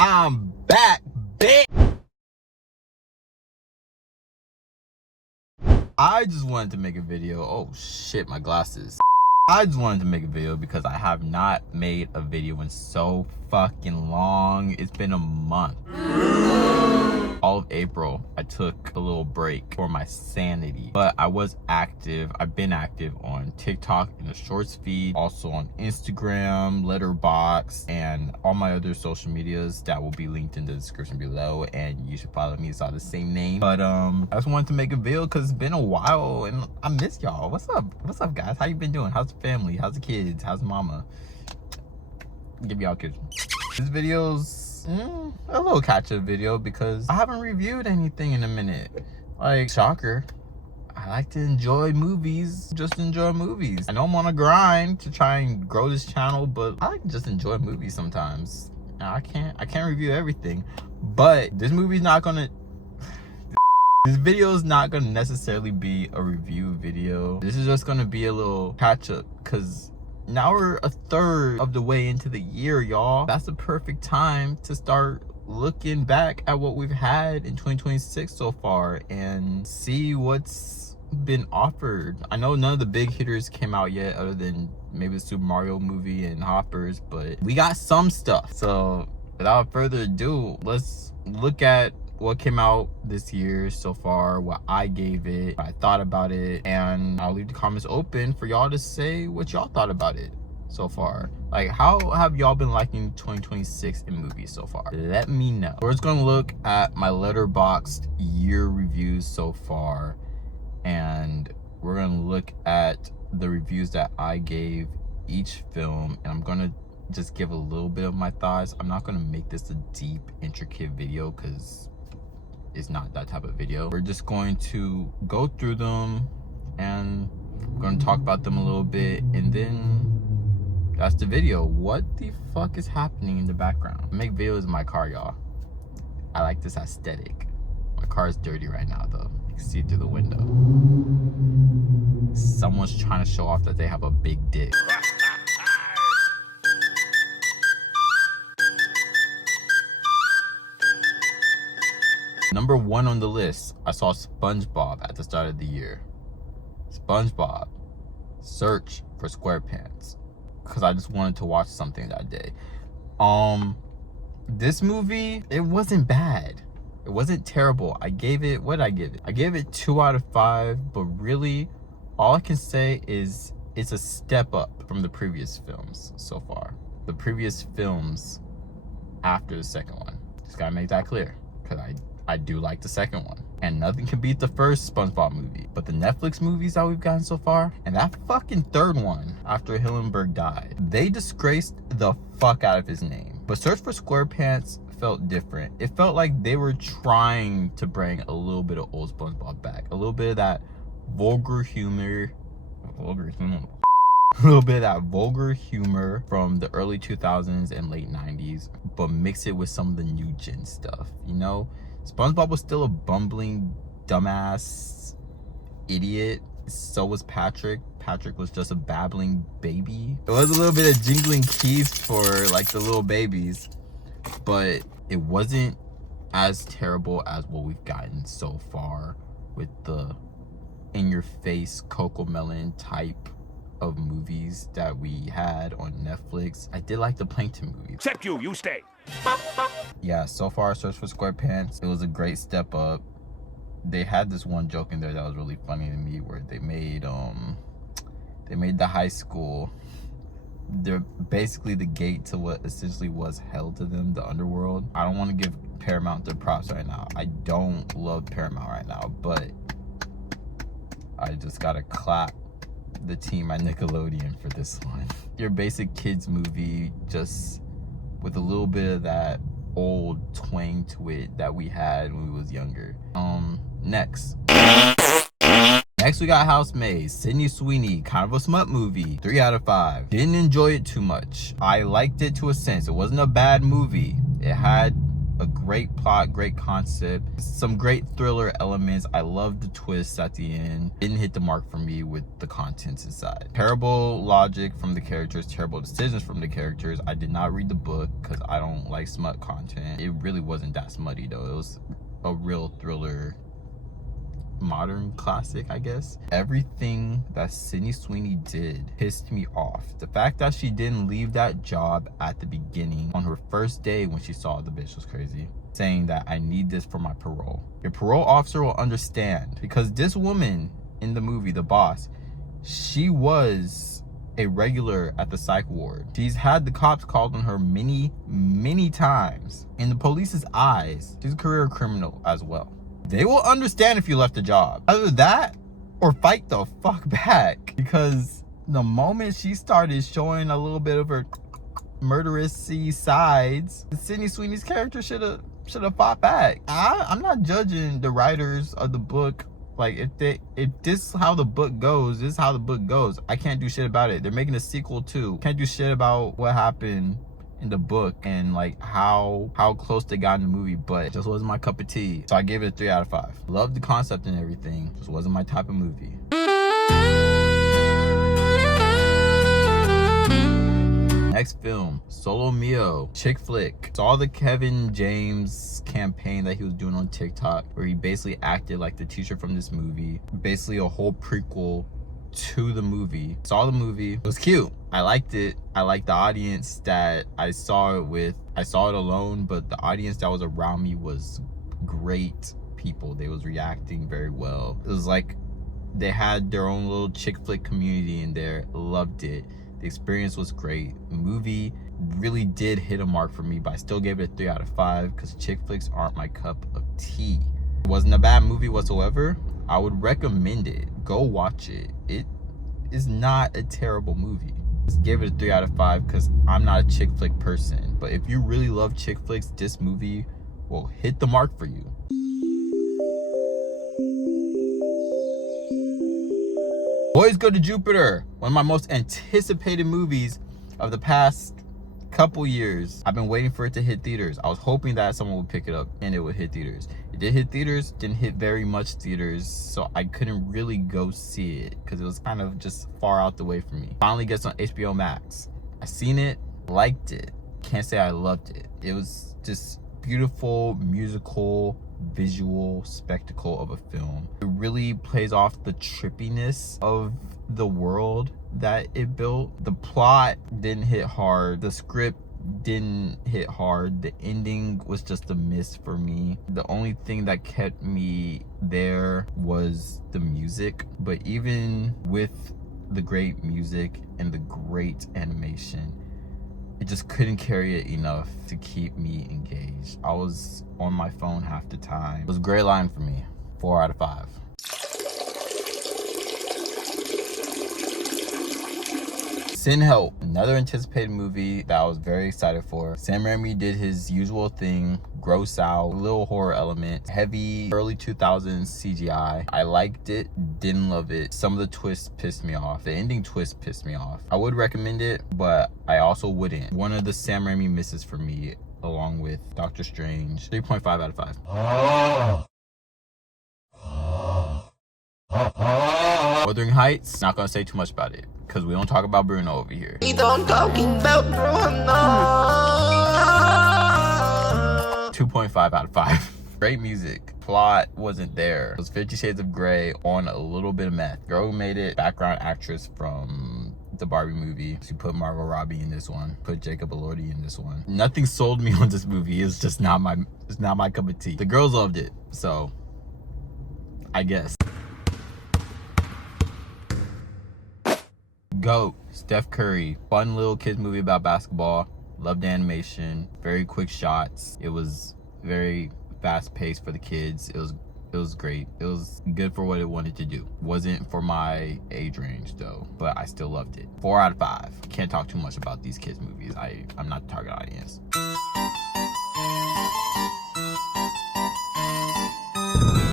I'm back, bitch. I just wanted to make a video. Oh shit, my glasses. I just wanted to make a video because I have not made a video in so fucking long. It's been a month. All of April, I took a little break for my sanity, but I was active. I've been active on TikTok in the shorts feed, also on Instagram, Letterboxd, and all my other social medias that will be linked in the description below, and you should follow me. It's all the same name. But I just wanted to make a video because it's been a while and I miss y'all. What's up guys? How you been doing? How's the family? How's the kids? How's mama? Give y'all kids. This video's a little catch-up video because I haven't reviewed anything in a minute. Like, shocker, I like to enjoy movies, just enjoy movies. I know I'm on a grind to try and grow this channel, but I like to just enjoy movies sometimes. Now, I can't review everything, but this movie's not gonna this video is not gonna necessarily be a review video. This is just gonna be a little catch-up because now we're a third of the way into the year, y'all. That's the perfect time to start looking back at what we've had in 2026 so far and see what's been offered. I know none of the big hitters came out yet other than maybe the Super Mario movie and Hoppers, but we got some stuff. So without further ado, let's look at what came out this year so far, what I gave it, what I thought about it, and I'll leave the comments open for y'all to say what y'all thought about it so far. Like, how have y'all been liking 2026 in movies so far? Let me know. We're just gonna look at my Letterboxd year reviews so far, and we're gonna look at the reviews that I gave each film, and I'm gonna just give a little bit of my thoughts. I'm not gonna make this a deep, intricate video because it's not that type of video. We're just going to go through them and we're going to talk about them a little bit, and then that's the video. What the fuck is happening in the background? I make videos in my car, y'all. I like this aesthetic. My car is dirty right now though. You can see it through the window. Someone's trying to show off that they have a big dick. Number 1 on the list, I saw SpongeBob at the start of the year. SpongeBob, Search for SquarePants, because I just wanted to watch something that day. This movie, it wasn't bad. It wasn't terrible. I gave it, what did I give it? I gave it 2 out of 5, but really, all I can say is it's a step up from the previous films so far. The previous films after the second one. Just gotta make that clear, because I do like the second one, and nothing can beat the first SpongeBob movie. But the Netflix movies that we've gotten so far, and that fucking third one after Hillenburg died, they disgraced the fuck out of his name. But Search for SquarePants felt different. It felt like they were trying to bring a little bit of old SpongeBob back, a little bit of that vulgar humor, a little bit of that vulgar humor from the early 2000s and late 90s, but mix it with some of the new gen stuff, you know? SpongeBob was still a bumbling, dumbass idiot. So was Patrick. Patrick was just a babbling baby. It was a little bit of jingling keys for like the little babies, but it wasn't as terrible as what we've gotten so far with the in-your-face Cocomelon type of movies that we had on Netflix. I did like the Plankton movie. Except you stay. Yeah, so far Search for SquarePants, it was a great step up. They had this one joke in there that was really funny to me where they made the high school, they're basically the gate to what essentially was hell to them, the underworld. I don't want to give Paramount their props right now. I don't love Paramount right now, but I just gotta clap the team at Nickelodeon for this one. Your basic kids movie, just with a little bit of that old twang to it that we had when we was younger. Next we got Housemaid, Sydney Sweeney, kind of a smut movie, 3 out of 5. Didn't enjoy it too much. I liked it to a sense. It wasn't a bad movie. It had a great plot, great concept, some great thriller elements. I loved the twists at the end. Didn't hit the mark for me with the contents inside. Terrible logic from the characters, terrible decisions from the characters. I did not read the book because I don't like smut content. It really wasn't that smutty though. It was a real thriller, modern classic, I guess. Everything that Sydney Sweeney did pissed me off. The fact that she didn't leave that job at the beginning on her first day when she saw the bitch was crazy, saying that I need this for my parole. Your parole officer will understand, because this woman in the movie, the boss, she was a regular at the psych ward. She's had the cops called on her many times. In the police's eyes, she's a career criminal as well. They will understand if you left the job. Either that or fight the fuck back. Because the moment she started showing a little bit of her murderous-y sides, Sydney Sweeney's character should have fought back. I'm not judging the writers of the book. Like, if this is how the book goes, this is how the book goes. I can't do shit about it. They're making a sequel too. Can't do shit about what happened in the book and like how close they got in the movie, but it just wasn't my cup of tea. So I gave it a 3 out of 5. Loved the concept and everything, just wasn't my type of movie. Next film, Solo Mio, chick flick. Saw the Kevin James campaign that he was doing on TikTok, where he basically acted like the teacher from this movie, basically a whole prequel to the movie. Saw the movie, it was cute. I liked it. I liked the audience that I saw it with. I saw it alone, but the audience that was around me was great people. They was reacting very well. It was like they had their own little chick flick community in there. Loved it. The experience was great. The movie really did hit a mark for me, but I still gave it a 3 out of 5 because chick flicks aren't my cup of tea. It wasn't a bad movie whatsoever. I would recommend it. Go watch it. It is not a terrible movie. Just gave it a 3 out of 5 because I'm not a chick flick person. But if you really love chick flicks, this movie will hit the mark for you. Boys Go to Jupiter, one of my most anticipated movies of the past couple years. I've been waiting for it to hit theaters. I was hoping that someone would pick it up and it would hit theaters. It did hit theaters, didn't hit very much theaters, so I couldn't really go see it because it was kind of just far out the way from me. Finally gets on HBO Max. I seen it, liked it. Can't say I loved it. It was just beautiful, musical, visual spectacle of a film. It really plays off the trippiness of the world that it built. The plot didn't hit hard. The script didn't hit hard. The ending was just a miss for me. The only thing that kept me there was the music. But even with the great music and the great animation, it just couldn't carry it enough to keep me engaged. I was on my phone half the time. It was a great line for me. 4 out of 5. Sin Help, another anticipated movie that I was very excited for. Sam Raimi did his usual thing, gross out, little horror element, heavy early 2000s CGI. I liked it, didn't love it. Some of the twists pissed me off. The ending twist pissed me off. I would recommend it, but I also wouldn't. One of the Sam Raimi misses for me, along with Doctor Strange. 3.5 out of 5. Wuthering Heights, not gonna say too much about it because we don't talk about Bruno over here. We don't talking about Bruno. 2.5 out of 5. Great music. Plot wasn't there. It was 50 Shades of Grey on a little bit of meth. Girl who made it, background actress from the Barbie movie. She put Margot Robbie in this one, put Jacob Elordi in this one. Nothing sold me on this movie. It's just not my cup of tea. The girls loved it, so I guess. GOAT, Steph Curry. Fun little kids movie about basketball. Loved the animation. Very quick shots. It was very fast paced for the kids. It was great. It was good for what it wanted to do. Wasn't for my age range though, but I still loved it. 4 out of 5. Can't talk too much about these kids movies. I'm not the target audience.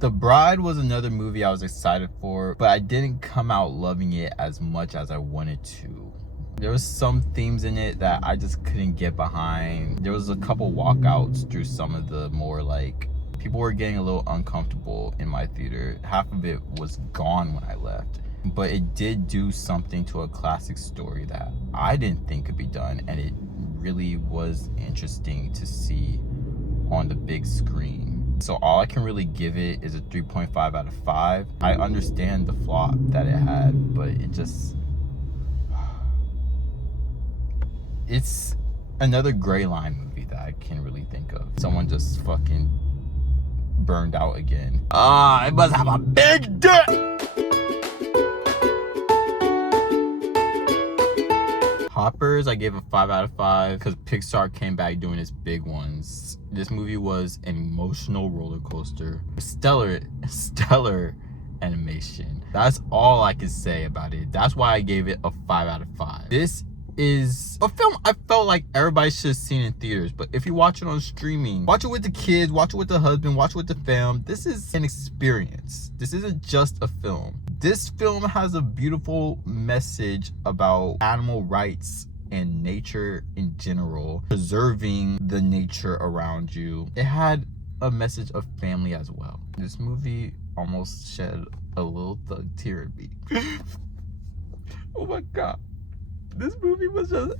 The Bride was another movie I was excited for, but I didn't come out loving it as much as I wanted to. There was some themes in it that I just couldn't get behind. There was a couple walkouts through some of the more like, people were getting a little uncomfortable in my theater. Half of it was gone when I left. But it did do something to a classic story that I didn't think could be done, and it really was interesting to see on the big screen. So all I can really give it is a 3.5 out of 5. I understand the flaw that it had, but it just... It's another Gray Line movie that I can't really think of. Someone just fucking burned out again. I must have a big dick! Hoppers, I gave a 5 out of 5 because Pixar came back doing its big ones. This movie was an emotional roller coaster. Stellar animation. That's all I can say about it. That's why I gave it a 5 out of 5. This is a film I felt like everybody should have seen in theaters, but if you watch it on streaming, watch it with the kids, watch it with the husband, watch it with the fam. This is an experience. This isn't just a film. This film has a beautiful message about animal rights and nature in general, preserving the nature around you. It had a message of family as well. This movie almost shed a little thug tear in me. Oh my god. This movie was just...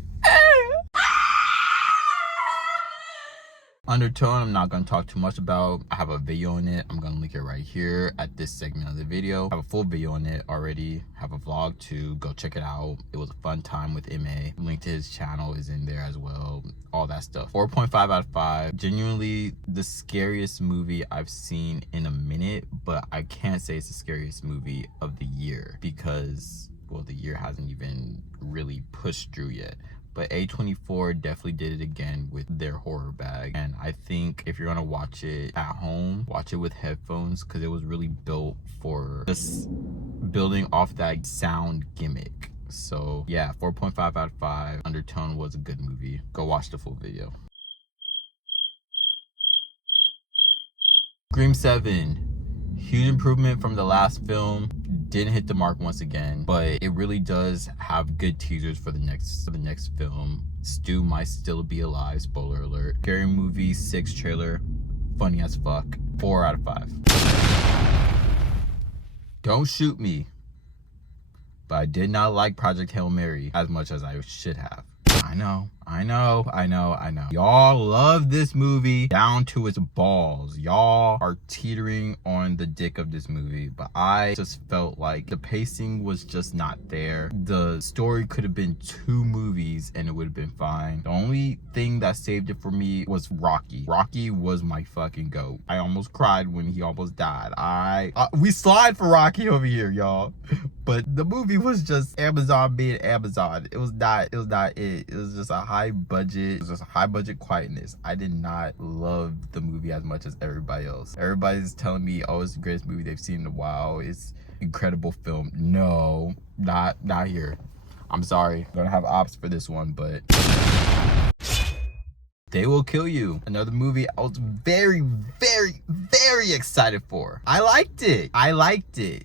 Undertone, I'm not going to talk too much about. I have a video on it. I'm going to link it right here at this segment of the video. I have a full video on it already. I have a vlog too. Go check it out. It was a fun time with MA. Link to his channel is in there as well. All that stuff. 4.5 out of 5. Genuinely the scariest movie I've seen in a minute, but I can't say it's the scariest movie of the year because, well, the year hasn't even really pushed through yet. But A24 definitely did it again with their horror bag. And I think if you're gonna watch it at home, watch it with headphones because it was really built for just building off that sound gimmick. So yeah, 4.5 out of 5. Undertone was a good movie. Go watch the full video. Scream 7. Huge improvement from the last film. Didn't hit the mark once again, but it really does have good teasers for the next film. Stu might still be alive, spoiler alert. Scary Movie 6 trailer, funny as fuck. 4 out of 5. Don't shoot me, but I did not like Project Hail Mary as much as I should have. I know. Y'all love this movie down to its balls. Y'all are teetering on the dick of this movie, but I just felt like the pacing was just not there. The story could have been 2 movies and it would have been fine. The only thing that saved it for me was Rocky. Rocky was my fucking goat. I almost cried when he almost died. We slide for Rocky over here, y'all. But the movie was just Amazon being Amazon. It was not it. It was just a high budget. It was just a high budget quietness. I did not love the movie as much as everybody else. Everybody's telling me, oh, it's the greatest movie they've seen in a while. It's incredible film. No, not here. I'm sorry. I'm gonna have ops for this one, but They Will Kill You. Another movie I was very excited for. I liked it.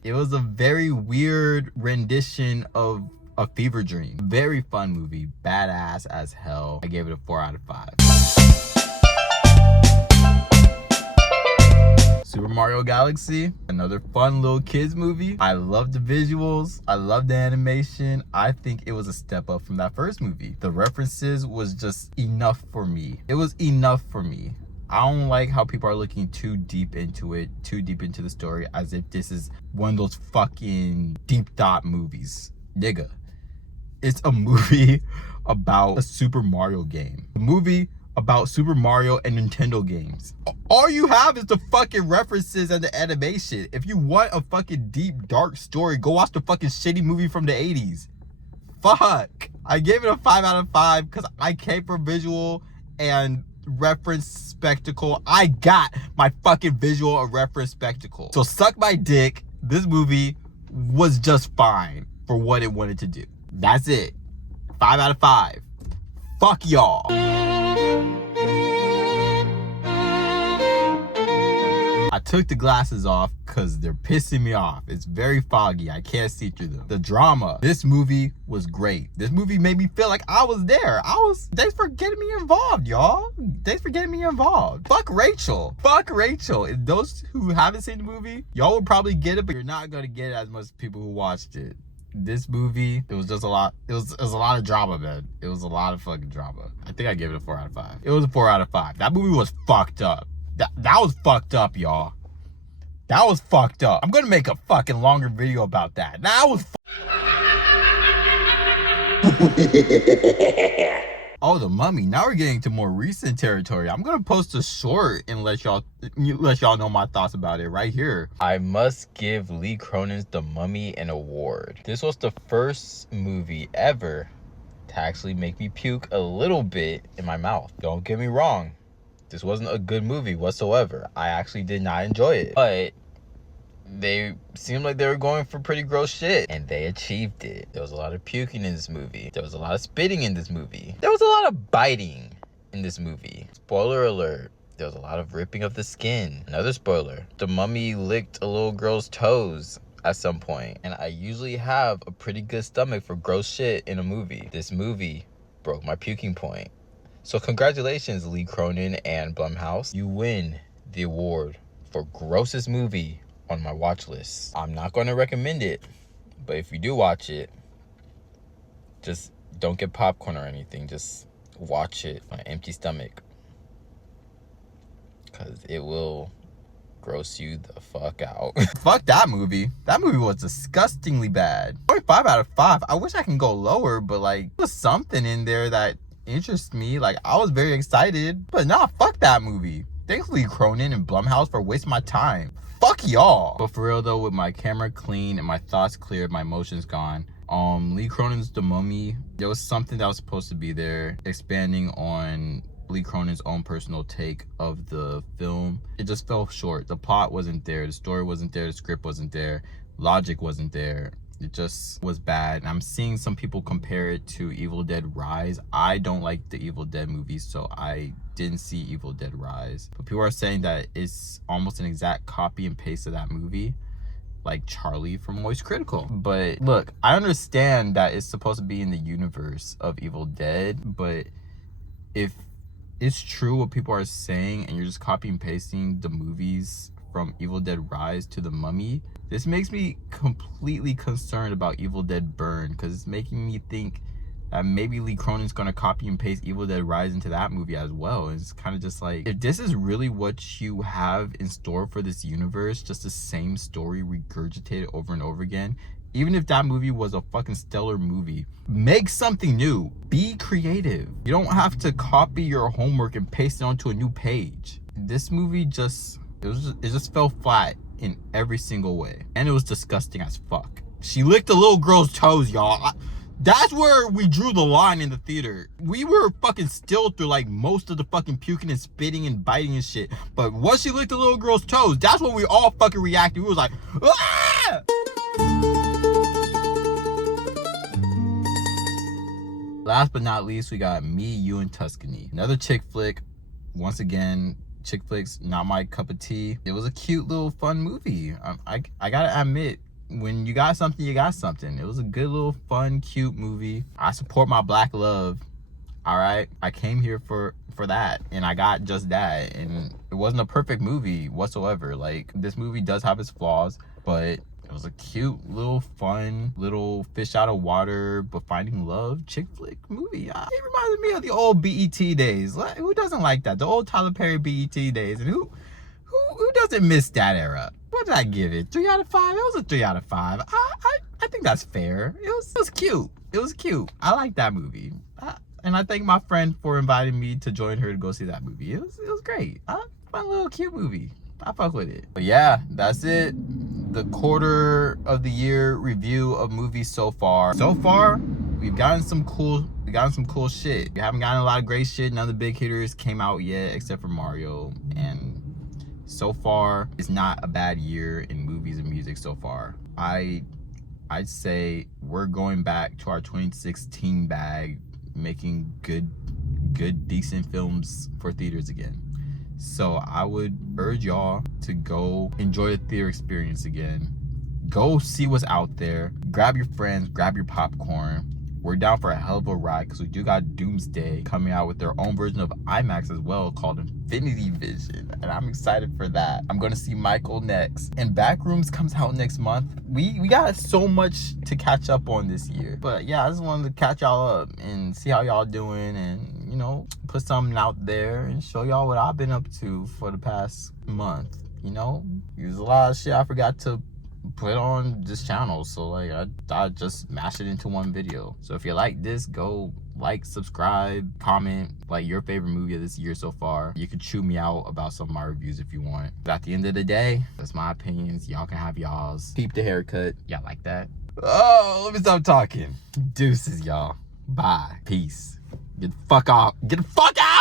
It was a very weird rendition of A Fever Dream. Very fun movie. Badass as hell. I gave it a 4 out of 5. Super Mario Galaxy, another fun little kids movie. I love the visuals. I love the animation. I think it was a step up from that first movie. The references was just enough for me. It was enough for me. I don't like how people are looking too deep into it, too deep into the story, as if this is one of those fucking deep thought movies. Nigga, it's a movie about a Super Mario game. A movie about Super Mario and Nintendo games. All you have is the fucking references and the animation. If you want a fucking deep, dark story, go watch the fucking shitty movie from the 80s. Fuck. I gave it a 5 out of 5 because I came for visual and reference spectacle. I got my fucking visual and reference spectacle. So suck my dick. This movie was just fine for what it wanted to do. That's it. 5 out of 5. Fuck y'all. I took the glasses off because they're pissing me off. It's very foggy. I can't see through them. The drama. This movie was great. This movie made me feel like I was there. Thanks for getting me involved, y'all. Thanks for getting me involved. Fuck Rachel. Fuck Rachel. If those who haven't seen the movie, y'all would probably get it, but you're not gonna get it as much as people who watched it. This movie, it was just a lot. It was a lot of drama, man. It was a lot of fucking drama. I think I gave it a 4 out of 5. It was a 4 out of 5. That movie was fucked up. That was fucked up, y'all. That was fucked up. I'm gonna make a fucking longer video about that. That was Oh, The Mummy. Now we're getting to more recent territory. I'm gonna post a short and let y'all know my thoughts about it right here. I must give Lee Cronin's The Mummy an award. This was the first movie ever to actually make me puke a little bit in my mouth. Don't get me wrong. This wasn't a good movie whatsoever. I actually did not enjoy it. But they seemed like they were going for pretty gross shit, and they achieved it. There was a lot of puking in this movie. There was a lot of spitting in this movie. There was a lot of biting in this movie. Spoiler alert. There was a lot of ripping of the skin. Another spoiler. The mummy licked a little girl's toes at some point, and I usually have a pretty good stomach for gross shit in a movie. This movie broke my puking point. So congratulations, Lee Cronin and Blumhouse. You win the award for grossest movie on my watch list. I'm not going to recommend it, but if you do watch it, just don't get popcorn or anything. Just watch it on an empty stomach, because it will gross you the fuck out. Fuck that movie. That movie was disgustingly bad. 0.5 out of 5. I wish I can go lower, but like, there was something in there that interests me. Like, I was very excited, but nah, fuck that movie. Thanks Lee Cronin and Blumhouse for wasting my time. Fuck y'all. But for real though, with my camera clean and my thoughts cleared, my emotions gone, Lee Cronin's The Mummy, there was something that was supposed to be there, expanding on Lee Cronin's own personal take of the film. It just fell short. The plot wasn't there, the story wasn't there, the script wasn't there, logic wasn't there. It just was bad. And I'm seeing some people compare it to Evil Dead Rise. I don't like the Evil Dead movies, so I didn't see Evil Dead Rise. But people are saying that it's almost an exact copy and paste of that movie, like Charlie from Moist Critical. But look, I understand that it's supposed to be in the universe of Evil Dead, but if it's true what people are saying and you're just copy and pasting the movies from Evil Dead Rise to The Mummy, this makes me completely concerned about Evil Dead Burn, because it's making me think that maybe Lee Cronin's gonna copy and paste Evil Dead Rise into that movie as well. It's kind of just like, if this is really what you have in store for this universe, just the same story regurgitated over and over again, even if that movie was a fucking stellar movie, make something new. Be creative. You don't have to copy your homework and paste it onto a new page. This movie it just fell flat in every single way, and it was disgusting as fuck. She licked a little girl's toes, y'all. That's where we drew the line in the theater. We were fucking still through like most of the fucking puking and spitting and biting and shit, but once she licked the little girl's toes, that's when we all fucking reacted. We was like, ah! Last but not least, we got Me, You, and Tuscany. Another chick flick. Once again, chick flicks not my cup of tea. It was a cute little fun movie. I gotta admit, when you got something, you got something. It was a good little fun cute movie. I support my black love. All right, I came here for that, and I got just that. And it wasn't a perfect movie whatsoever. Like, this movie does have its flaws, but it was a cute little fun little fish out of water but finding love chick flick movie. It reminded me of the old BET days. Like, who doesn't like that? The old Tyler Perry BET days. And who doesn't miss that era? What did I give it? 3 out of 5? It was a 3 out of 5. I think that's fair. It was cute. It was cute. I like that movie. And I thank my friend for inviting me to join her to go see that movie. It was great. Fun little cute movie. I fuck with it. But yeah, that's it. The quarter of the year review of movies so far. So far, we've gotten some cool shit. We haven't gotten a lot of great shit. None of the big hitters came out yet, except for Mario. And so far, it's not a bad year in movies and music so far. I'd say we're going back to our 2016 bag, making good decent films for theaters again. So I would urge y'all to go enjoy the theater experience again. Go see what's out there. Grab your friends, grab your popcorn. We're down for a hell of a ride because we do got Doomsday coming out with their own version of IMAX as well called Infinity Vision. And I'm excited for that. I'm going to see Michael next. And Backrooms comes out next month. We got so much to catch up on this year. But yeah, I just wanted to catch y'all up and see how y'all doing and, you know, put something out there and show y'all what I've been up to for the past month. You know, there's a lot of shit I forgot to put on this channel, so like I just mashed it into one video. So if you like this, go like, subscribe, comment like your favorite movie of this year so far. You can chew me out about some of my reviews if you want, but at the end of the day, that's my opinions. Y'all can have y'all's. Keep the haircut. Y'all like that? Oh, let me stop talking. Deuces, y'all. Bye. Peace. Get the fuck off. Get the fuck out.